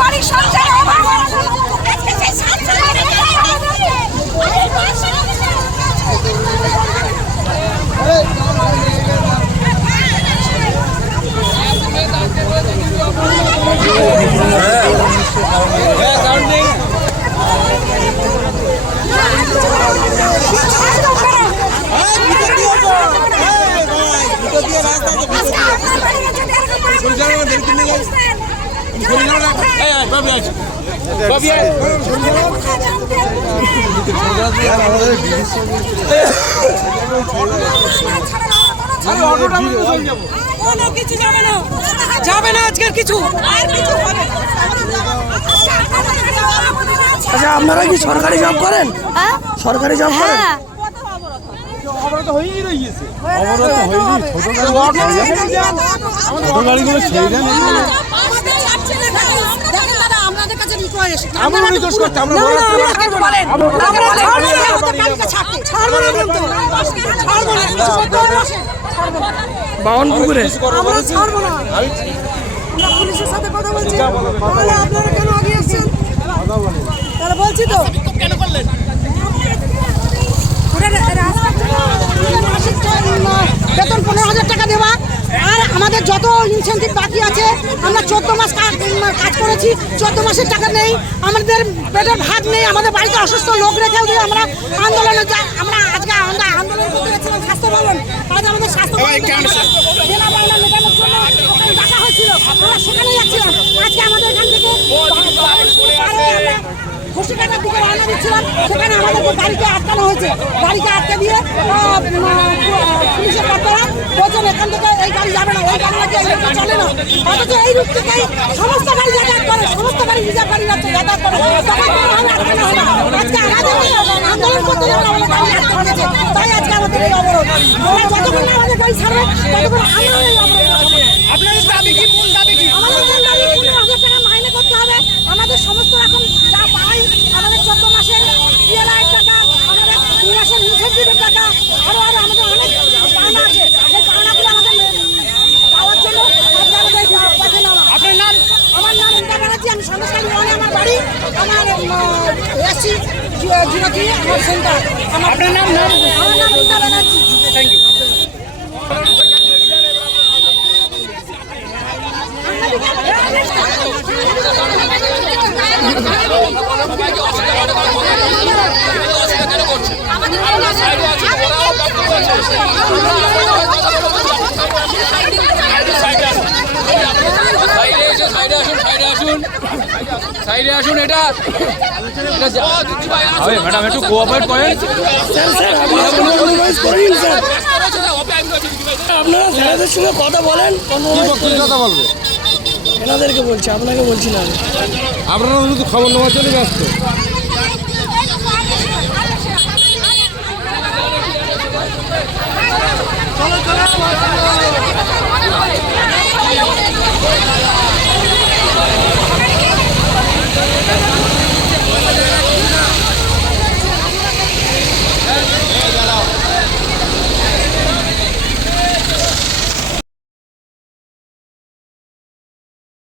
বাড়ির সংসারে যাবে না আজকের কিছু। আচ্ছা, আপনারা কি সরকারি জব করেন? সরকারি জব করেন? অবরোধ হয়েই রয়েছে। অবরোধ হয়নি, ছোট গাড়িগুলো ছেড়ে দেন। আমরা রিকোয়েস্ট করতে আমরা বাউনপুকুরে পুলিশের সাথে কথা বলছি। তাহলে আপনারা কেন আগে আসছেন? তাহলে বলছি তো কেন করলেন? বেতন 15,000 টাকা দেওয়া, আর আমাদের যত ইনসেন্টিভ বাকি আছে, আমরা 14 মাস কাজ করেছি, 14 মাসের টাকা নেই, আমাদের পেটের ভাত নেই, আমাদের বাড়িতে অসুস্থ লোক রেখেও দিয়ে আমরা আন্দোলনে আমরা আজকে আন্দোলন করতে গেছিলাম স্বাস্থ্য ভবন। আজ আমাদের স্বাস্থ্য ভবন ডাকা হয়েছিল, আমরা সেখানে যাচ্ছিলাম। আজকে আমাদের এখান থেকে ঘুষিকাটার দিকে রওনা দিচ্ছিলাম, সেখানে আমাদেরকে গাড়িকে আটকানো হয়েছে। গাড়িকে আটকে দিয়ে পুলিশের কর্তারা বলছেন এখান থেকে এই গাড়ি যাবে না, ওই গাড়ি নাকি এই রুটে চলে না। অথচ এই রুট থেকেই সমস্ত গাড়ি যাতায়াত করে, সমস্ত গাড়ি রিজার্ভ গাড়ি যাতায়াত করে। আজকে আমাদের আন্দোলন করতে যাবে, আমাদের গাড়ি আটকে দিয়েছে, তাই আজকে আমাদের এই অবরোধ। যতক্ষণ আমাদের গাড়ি ছাড়বে ততক্ষণ আমরা এই অবরোধ। আপনাদের দাবি কি? মূল দাবি কি? আমাদের দাবি 15,000 টাকা মাইনে করতে হবে। আমাদের সমস্ত রকম যা পাই, আমাদের 14 মাসের PLI টাকা, আমাদের 2 মাসের ইনসেন্টিভের টাকা, আরো আমাদের অনেক পাওনা আছে। সেই পাওনাগুলো আমাদের পাওয়ার জন্য আজকে আমাদের পথে নামা। আপনার নাম? আমার নাম রীতা ব্যানার্জি, আমি সন্দেশখালী ওয়ানে আমার বাড়ি, আমার এসি 03 আমার সেন্টার। আপনার নাম? আমার নাম রীতা ব্যানার্জি। Thank you. সাইডে আসুন। এটা ম্যাডাম একটু কোঅপারেট করেন। আপনারা স্যারদের সঙ্গে কথা বলেন। কথা বলবো এনাদেরকে বলছি, আপনাকে বলছি না। আপনারা শুধু খবর নেওয়ার জন্য ব্যস্ত।